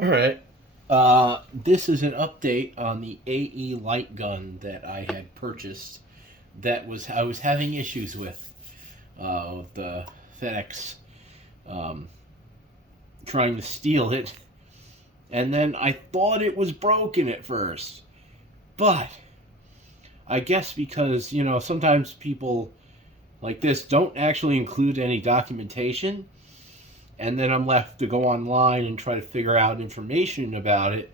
All right. This is an update on the AE light gun that I had purchased. I was having issues with the FedEx um, trying to steal it, and then I thought it was broken at first, but I guess because sometimes people like this don't actually include any documentation, and then I'm left to go online and try to figure out information about it.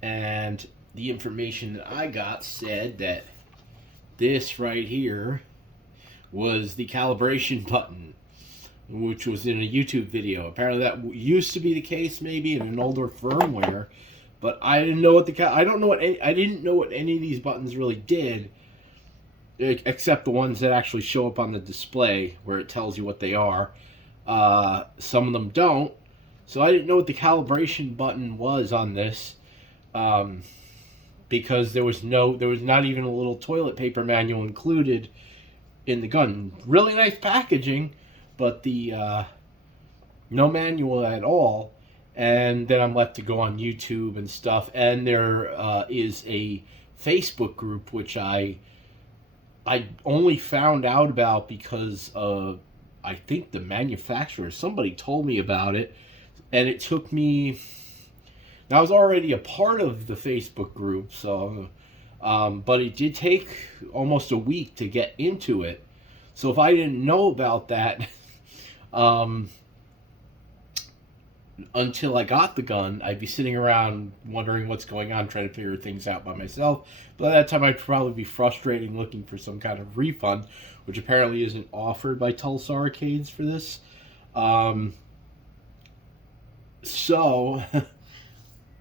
And the information that I got said that this right here was the calibration button, which was in a YouTube video. Apparently, that used to be the case, maybe in an older firmware, but I didn't know what I don't know what I didn't know what any of these buttons really did, except the ones that actually show up on the display where it tells you what they are. Some of them don't, so I didn't know what the calibration button was on this. Um, because there was not even a little toilet paper manual included in the gun. Really nice packaging, but the no manual at all. And then I'm left to go on YouTube and stuff. And there is a Facebook group which I only found out about because I think the manufacturer, somebody told me about it, and it took me. I was already a part of the Facebook group, so but it did take almost a week to get into it. So if I didn't know about that um, until I got the gun, I'd be sitting around wondering what's going on, trying to figure things out by myself. By that time, I'd probably be frustrated looking for some kind of refund, which apparently isn't offered by Tulsa Arcades for this. Um, so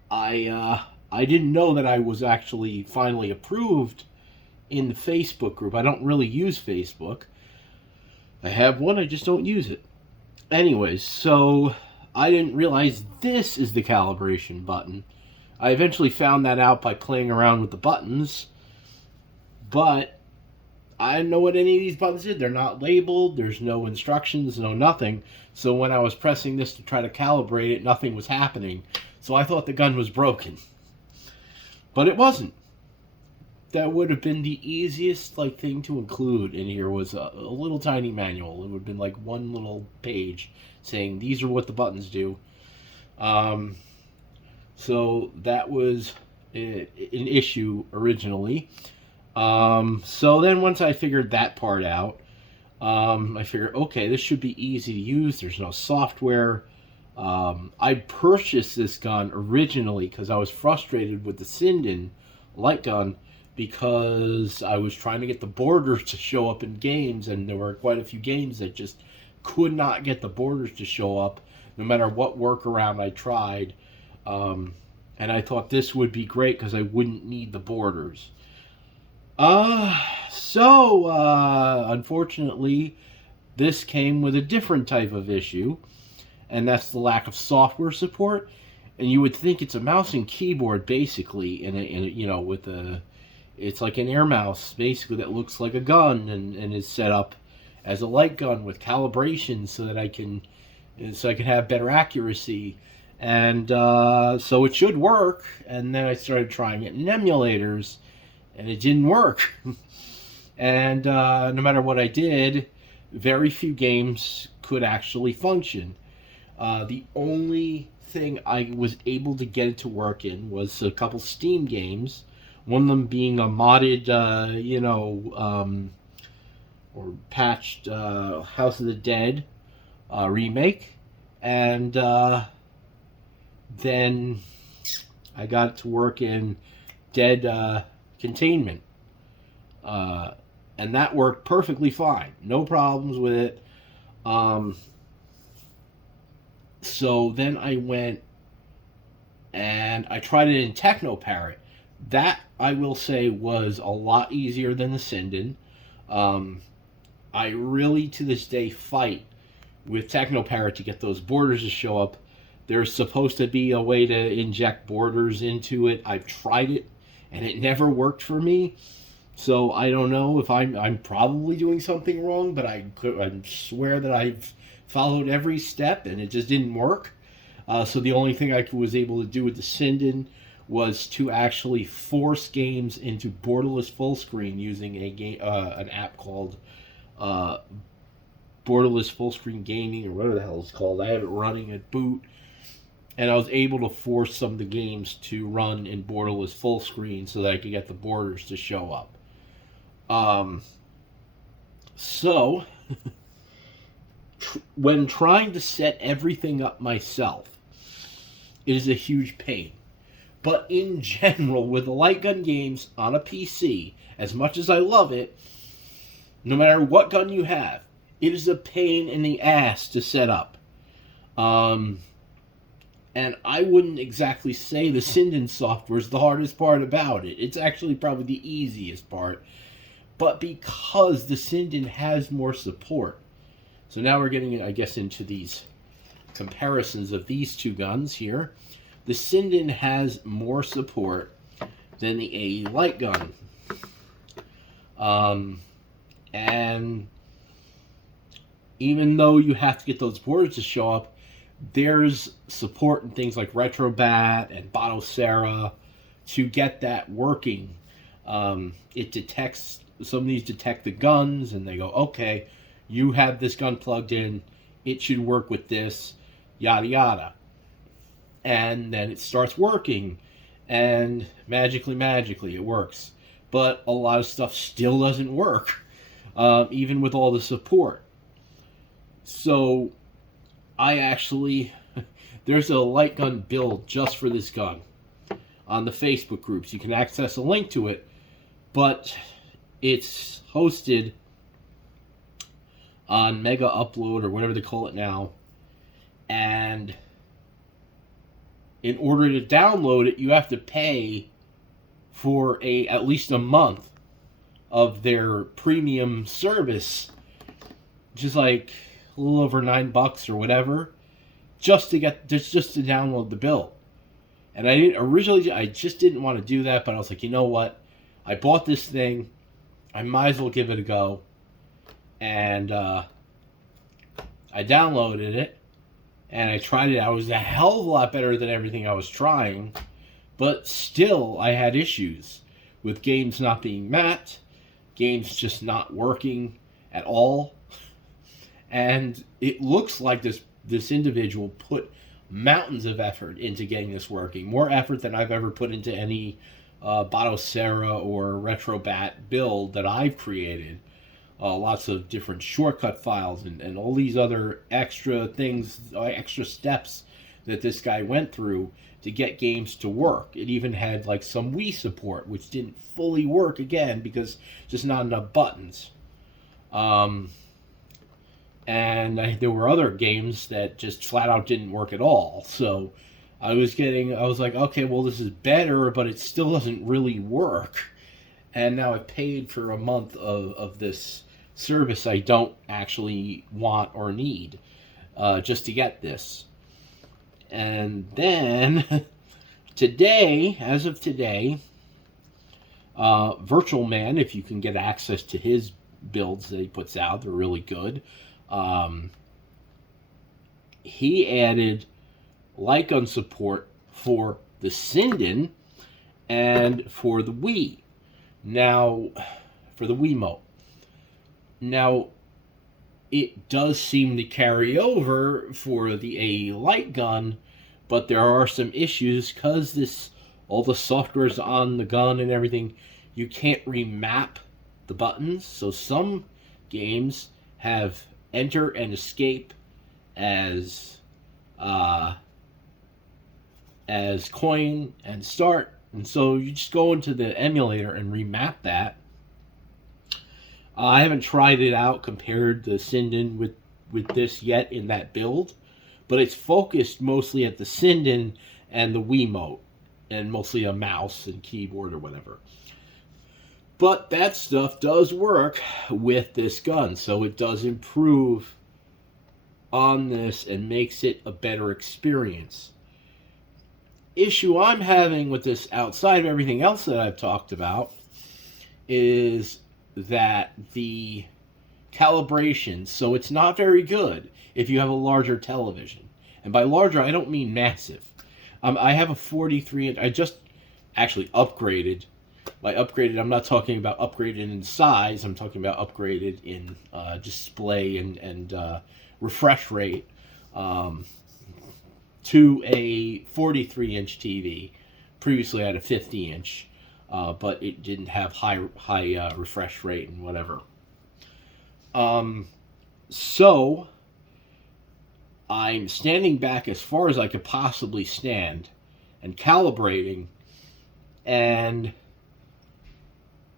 I didn't know that I was actually finally approved in the Facebook group. I don't really use Facebook. I have one, I just don't use it. Anyways, so I didn't realize this is the calibration button. I eventually found that out by playing around with the buttons, but I didn't know what any of these buttons did. They're not labeled, there's no instructions, no nothing. So when I was pressing this to try to calibrate it, nothing was happening. So I thought the gun was broken. But it wasn't. That would have been the easiest thing to include in here was a little tiny manual. It would have been like one little page saying these are what the buttons do. Um, so that was an issue originally. So then once I figured that part out, I figured, okay, this should be easy to use. There's no software. I purchased this gun originally because I was frustrated with the Sinden light gun because I was trying to get the borders to show up in games, and there were quite a few games that just could not get the borders to show up no matter what workaround I tried. And I thought this would be great because I wouldn't need the borders. Unfortunately, this came with a different type of issue, and that's the lack of software support. And you would think it's a mouse and keyboard basically, with it's like an air mouse basically that looks like a gun and is set up as a light gun with calibration so I can have better accuracy, and so it should work. And then I started trying it in emulators, and it didn't work. And no matter what I did, very few games could actually function. The only thing I was able to get it to work in was a couple Steam games. One of them being a modded, or patched House of the Dead remake. And then I got it to work in Dead Containment. And that worked perfectly fine. No problems with it. So then I went and I tried it in Techno Parrot. That, I will say, was a lot easier than the Sinden. I really, to this day, fight with Techno Parrot to get those borders to show up. There's supposed to be a way to inject borders into it. I've tried it, and it never worked for me. So I don't know if I'm probably doing something wrong, but I swear that I've followed every step and it just didn't work. So the only thing I was able to do with the Sinden was to actually force games into borderless full screen using an app called uh, Borderless Full Screen Gaming, or whatever the hell it's called. I have it running at boot, and I was able to force some of the games to run in borderless full screen so that I could get the borders to show up. So, when trying to set everything up myself, it is a huge pain. But in general, with the Lightgun games on a PC, as much as I love it, no matter what gun you have, it is a pain in the ass to set up. And I wouldn't exactly say the Sinden software is the hardest part about it. It's actually probably the easiest part. But because the Sinden has more support. So now we're getting, I guess, into these comparisons of these two guns here. The Sinden has more support than the AE Lightgun. And even though you have to get those borders to show up, there's support in things like Retrobat and Batocera to get that working. It detects, some of these detect the guns, and they go, okay, you have this gun plugged in, it should work with this, yada yada. And then it starts working, and magically it works. But a lot of stuff still doesn't work, even with all the support. So I actually, there's a light gun build just for this gun on the Facebook groups. You can access a link to it, but it's hosted on Mega Upload or whatever they call it now. And in order to download it, you have to pay for at least a month of their premium service, which is like a little over $9 or whatever, just to download the build. And I just didn't want to do that, but I was like, you know what? I bought this thing, I might as well give it a go. And I downloaded it, and I tried it out. It was a hell of a lot better than everything I was trying, but still I had issues with games not being mapped, games just not working at all. And it looks like this individual put mountains of effort into getting this working. More effort than I've ever put into any Batocera or Retrobat build that I've created. Lots of different shortcut files and all these other extra things, extra steps that this guy went through to get games to work. It even had like some Wii support, which didn't fully work again because just not enough buttons. And there were other games that just flat out didn't work at all. So I was like, okay, well, this is better, but it still doesn't really work. And now I've paid for a month of this service I don't actually want or need just to get this. And then today, as of today, Virtual Man, if you can get access to his builds that he puts out, they're really good. He added light gun support for the Sinden and for the Wii. Now, for the Wiimote. Now, it does seem to carry over for the AE light gun, but there are some issues because all the software's on the gun and everything. You can't remap the buttons, so some games have enter and escape as coin and start, and so you just go into the emulator and remap that. I haven't tried it out, compared the Sinden with this yet in that build, but it's focused mostly at the Sinden and the Wiimote, and mostly a mouse and keyboard or whatever. But that stuff does work with this gun, so it does improve on this and makes it a better experience. Issue I'm having with this, outside of everything else that I've talked about, is that the calibration, so it's not very good if you have a larger television. And by larger, I don't mean massive. I have a 43 inch. I just actually upgraded. By upgraded, I'm not talking about upgraded in size. I'm talking about upgraded in display and refresh rate to a 43 inch TV. Previously, I had a 50 inch, but it didn't have high refresh rate and whatever. So I'm standing back as far as I could possibly stand and calibrating, and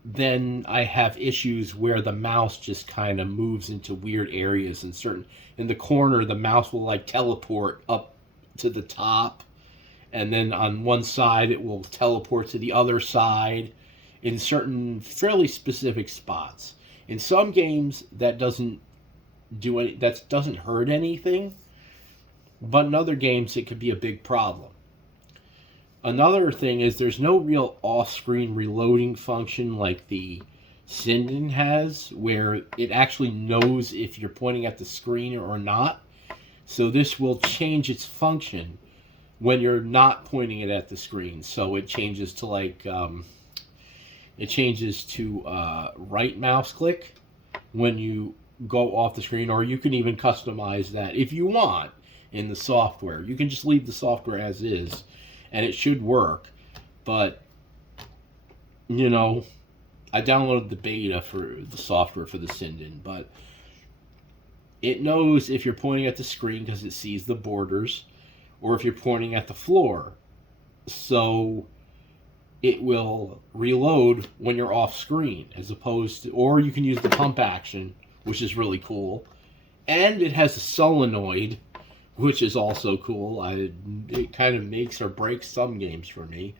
then I have issues where the mouse just kind of moves into weird areas. In the corner, the mouse will like teleport up to the top, and then on one side it will teleport to the other side in certain fairly specific spots. In some games that doesn't hurt anything, but in other games it could be a big problem. Another thing is there's no real off-screen reloading function like the Sinden has, where it actually knows if you're pointing at the screen or not. So this will change its function when you're not pointing it at the screen. So it changes to right mouse click when you go off the screen, or you can even customize that if you want in the software. You can just leave the software as is, and it should work. But, I downloaded the beta for the software for the Sinden, but it knows if you're pointing at the screen because it sees the borders, or if you're pointing at the floor. So it will reload when you're off screen, as opposed to, or you can use the pump action, which is really cool. And it has a solenoid, which is also cool. It kind of makes or breaks some games for me,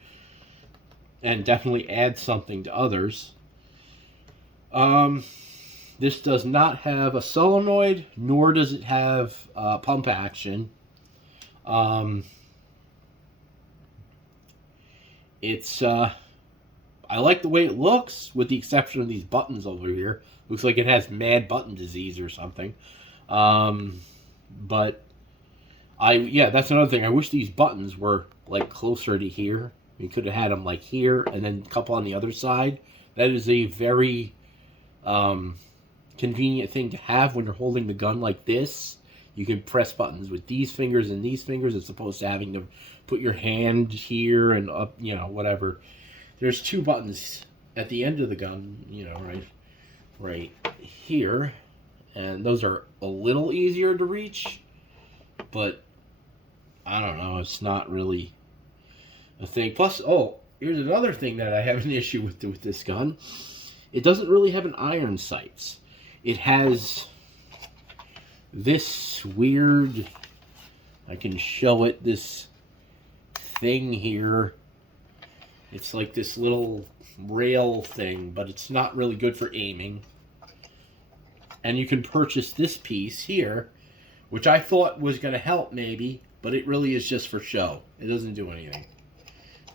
and definitely adds something to others. This does not have a solenoid, nor does it have pump action. I like the way it looks, with the exception of these buttons over here. Looks like it has mad button disease or something. But that's another thing. I wish these buttons were like closer to here. You could have had them like here and then a couple on the other side. That is a very convenient thing to have when you're holding the gun like this. You can press buttons with these fingers and these fingers, as opposed to having to put your hand here and up, whatever. There's two buttons at the end of the gun, right here, and those are a little easier to reach, but I don't know, it's not really a thing. Plus, here's another thing that I have an issue with this gun. It doesn't really have an iron sights. It has this weird, I can show it, this thing here. It's like this little rail thing, but it's not really good for aiming. And you can purchase this piece here, which I thought was going to help maybe, but it really is just for show. It doesn't do anything.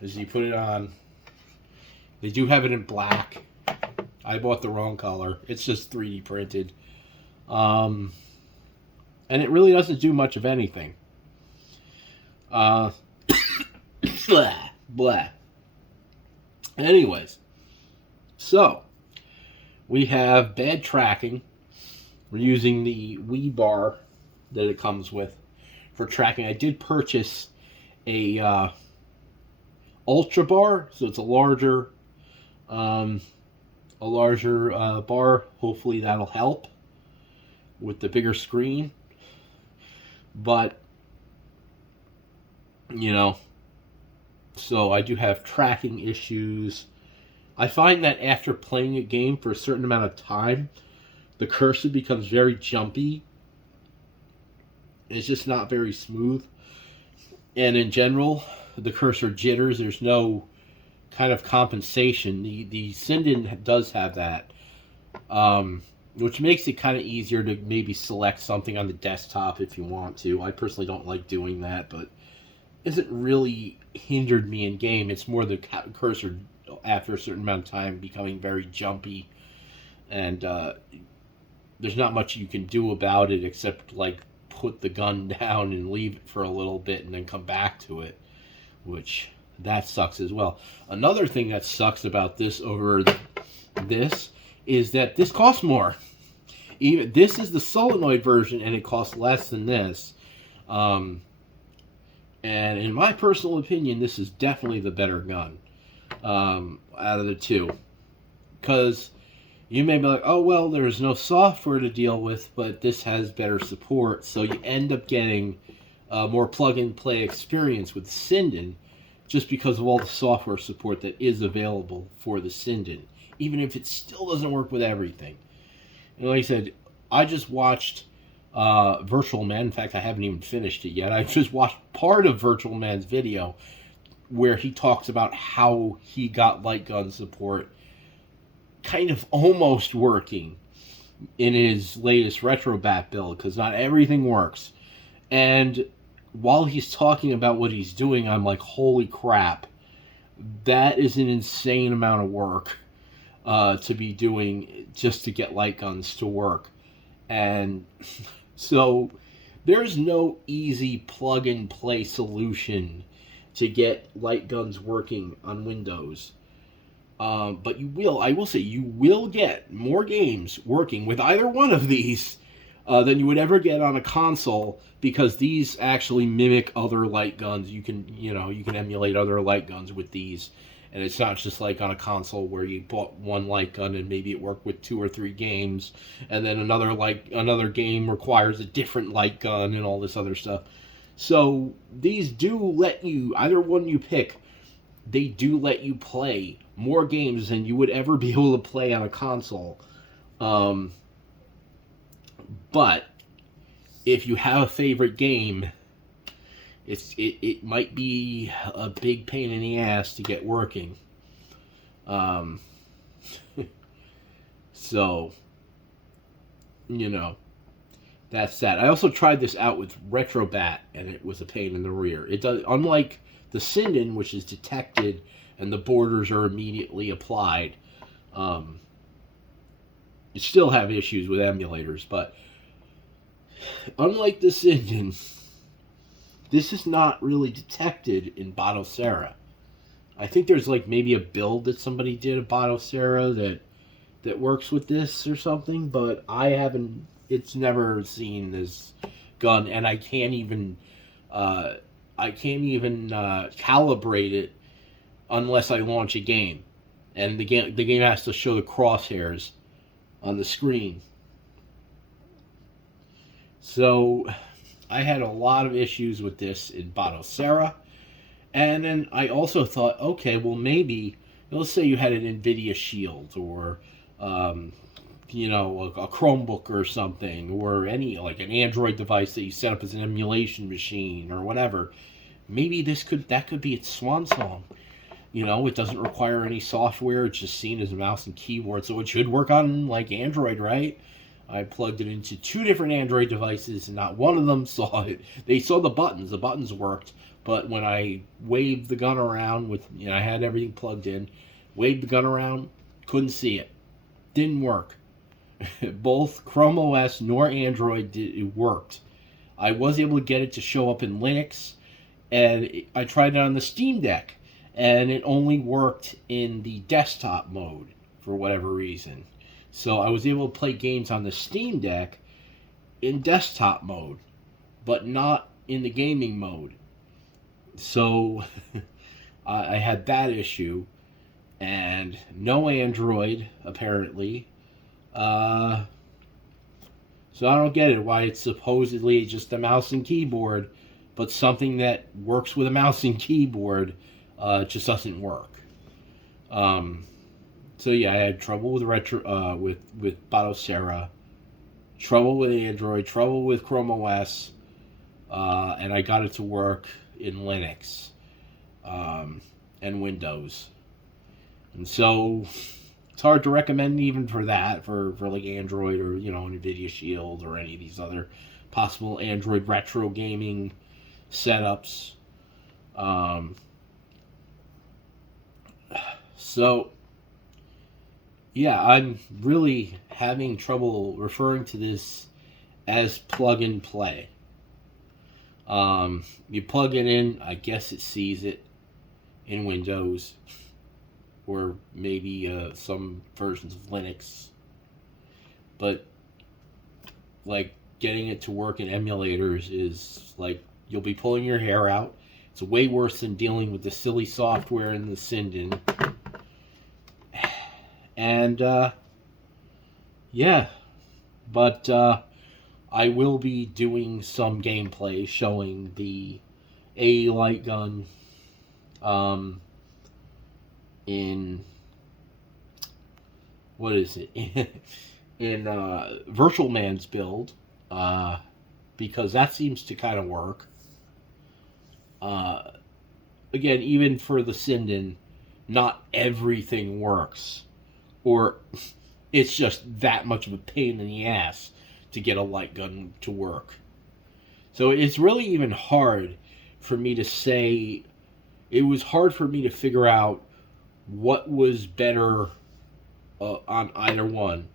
As you put it on, they do have it in black. I bought the wrong color. It's just 3D printed. And it really doesn't do much of anything. Blah. Blah. Anyways, so we have bad tracking. We're using the Wii bar that it comes with for tracking. I did purchase a Ultra bar, so it's a larger bar. Hopefully that'll help with the bigger screen. But so I do have tracking issues. I find that after playing a game for a certain amount of time, the cursor becomes very jumpy. It's just not very smooth. And in general, the cursor jitters. There's no kind of compensation. The Sinden does have that, which makes it kind of easier to maybe select something on the desktop if you want to. I personally don't like doing that, but isn't really hindered me in game. It's more the cursor after a certain amount of time becoming very jumpy, and there's not much you can do about it except like put the gun down and leave it for a little bit and then come back to it, which that sucks as well. Another thing that sucks about this over this is that this costs more. Even this is the solenoid version, and it costs less than this. And in my personal opinion, this is definitely the better gun out of the two. Because you may be like, oh, well, there's no software to deal with, but this has better support. So you end up getting more plug-and-play experience with Sinden just because of all the software support that is available for the Sinden, even if it still doesn't work with everything. And like I said, I just watched Virtual Man. In fact, I haven't even finished it yet. I just watched part of Virtual Man's video where he talks about how he got light gun support kind of almost working in his latest Retrobat build, because not everything works. And while he's talking about what he's doing, I'm like, holy crap, that is an insane amount of work to be doing just to get light guns to work. And so there's no easy plug-and-play solution to get light guns working on Windows. But I will say, you will get more games working with either one of these than you would ever get on a console, because these actually mimic other light guns. You can emulate other light guns with these, and it's not just like on a console where you bought one light gun and maybe it worked with 2 or 3 games, and then another game requires a different light gun and all this other stuff. So these do let you, either one you pick, they do let you play more games than you would ever be able to play on a console. But if you have a favorite game, it might be a big pain in the ass to get working. So, that's that. I also tried this out with Retrobat, and it was a pain in the rear. It does, unlike the Sinden, which is detected and the borders are immediately applied. You still have issues with emulators, but unlike the Sinden, this is not really detected in Batocera. I think there's like maybe a build that somebody did of Batocera that works with this or something, but I haven't. It's never seen this gun, and I can't even calibrate it unless I launch a game, and the game has to show the crosshairs on the screen. So I had a lot of issues with this in Batocera, and then I also thought, okay, well, maybe, let's say you had an NVIDIA Shield, or a Chromebook or something, or any, like an Android device that you set up as an emulation machine or whatever. Maybe that could be its swan song. It doesn't require any software. It's just seen as a mouse and keyboard, so it should work on like Android, right? I plugged it into 2 different Android devices, and not one of them saw it. They saw the buttons. The buttons worked, but when I waved the gun around with, I had everything plugged in, waved the gun around, couldn't see it. Didn't work. Both Chrome OS nor Android it worked. I was able to get it to show up in Linux, and I tried it on the Steam Deck, and it only worked in the desktop mode for whatever reason. So I was able to play games on the Steam Deck in desktop mode, but not in the gaming mode. So I had that issue, and no Android, apparently. So I don't get it, why it's supposedly just a mouse and keyboard, but something that works with a mouse and keyboard just doesn't work. So yeah, I had trouble with with Batocera, trouble with Android, trouble with Chrome OS, and I got it to work in Linux and Windows. And so it's hard to recommend even for that, for like Android or, NVIDIA Shield or any of these other possible Android retro gaming setups. So yeah, I'm really having trouble referring to this as plug and play. You plug it in, I guess it sees it in Windows, or maybe some versions of Linux. But, like, getting it to work in emulators is, like, you'll be pulling your hair out. It's way worse than dealing with the silly software in the Sinden. And, yeah. But, I will be doing some gameplay showing the AE Lightgun, in, what is it? in Virtual Man's build, because that seems to kind of work. Again, even for the Sinden, not everything works, or it's just that much of a pain in the ass to get a light gun to work. So it's really even hard for me to say, it was hard for me to figure out what was better on either one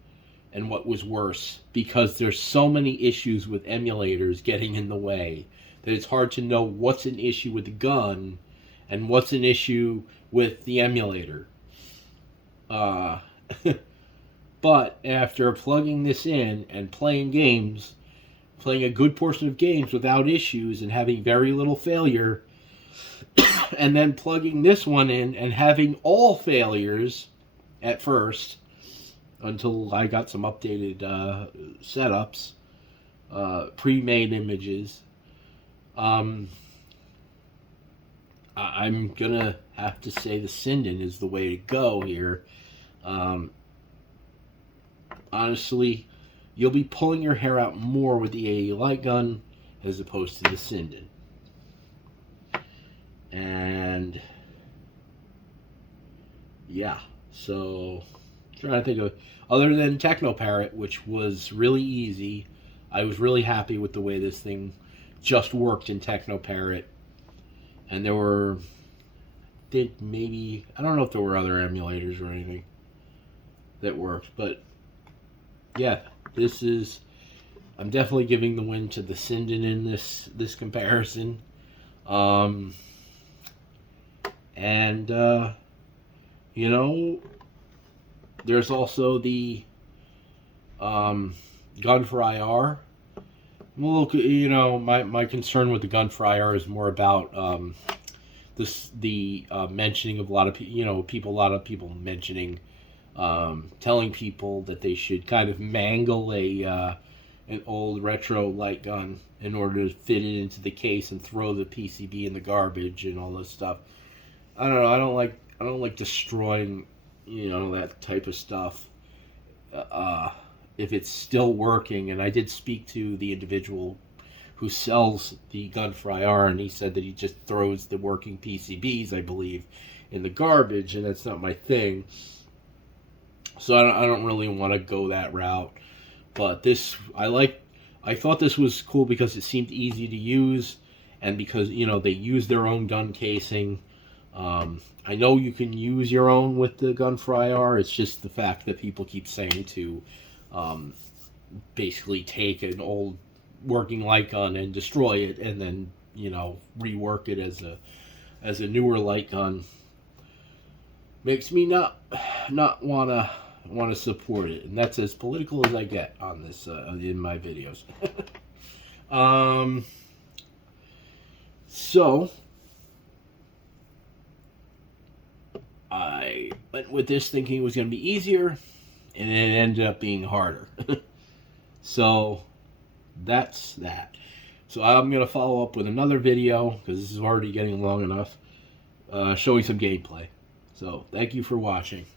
and what was worse, because there's so many issues with emulators getting in the way that it's hard to know what's an issue with the gun and what's an issue with the emulator. But after plugging this in and playing games, playing a good portion of games without issues and having very little failure, and then plugging this one in and having all failures at first, until I got some updated setups, pre-made images, I'm gonna have to say the Sinden is the way to go here. Honestly, you'll be pulling your hair out more with the AE Lightgun as opposed to the Sinden. And yeah, so trying to think of, other than Technoparrot, which was really easy, I was really happy with the way this thing just worked in Technoparrot. And there were, I think maybe, I don't know if there were other emulators or anything that worked, but yeah, this is, I'm definitely giving the win to the Sinden in this comparison. And you know, there's also the gun for IR. I'm a little, you know, my concern with the gun for IR is more about the mentioning of a lot of people, you know, a lot of people mentioning, telling people that they should kind of mangle an old retro light gun in order to fit it into the case and throw the PCB in the garbage and all this stuff. I don't know. I don't like destroying, you know, that type of stuff. If it's still working, and I did speak to the individual who sells the gun for IR, and he said that he just throws the working PCBs, I believe, in the garbage, and that's not my thing. So I don't really want to go that route. But this, I thought this was cool because it seemed easy to use, and because, you know, they use their own gun casing. I know you can use your own with the gun for IR. It's just the fact that people keep saying to basically take an old working light gun and destroy it, and then, you know, rework it as a newer light gun. Makes me not want to support it, and that's as political as I get on this in my videos. So I went with this thinking it was going to be easier, and it ended up being harder. So that's that. So I'm going to follow up with another video, because this is already getting long enough, showing some gameplay. So thank you for watching.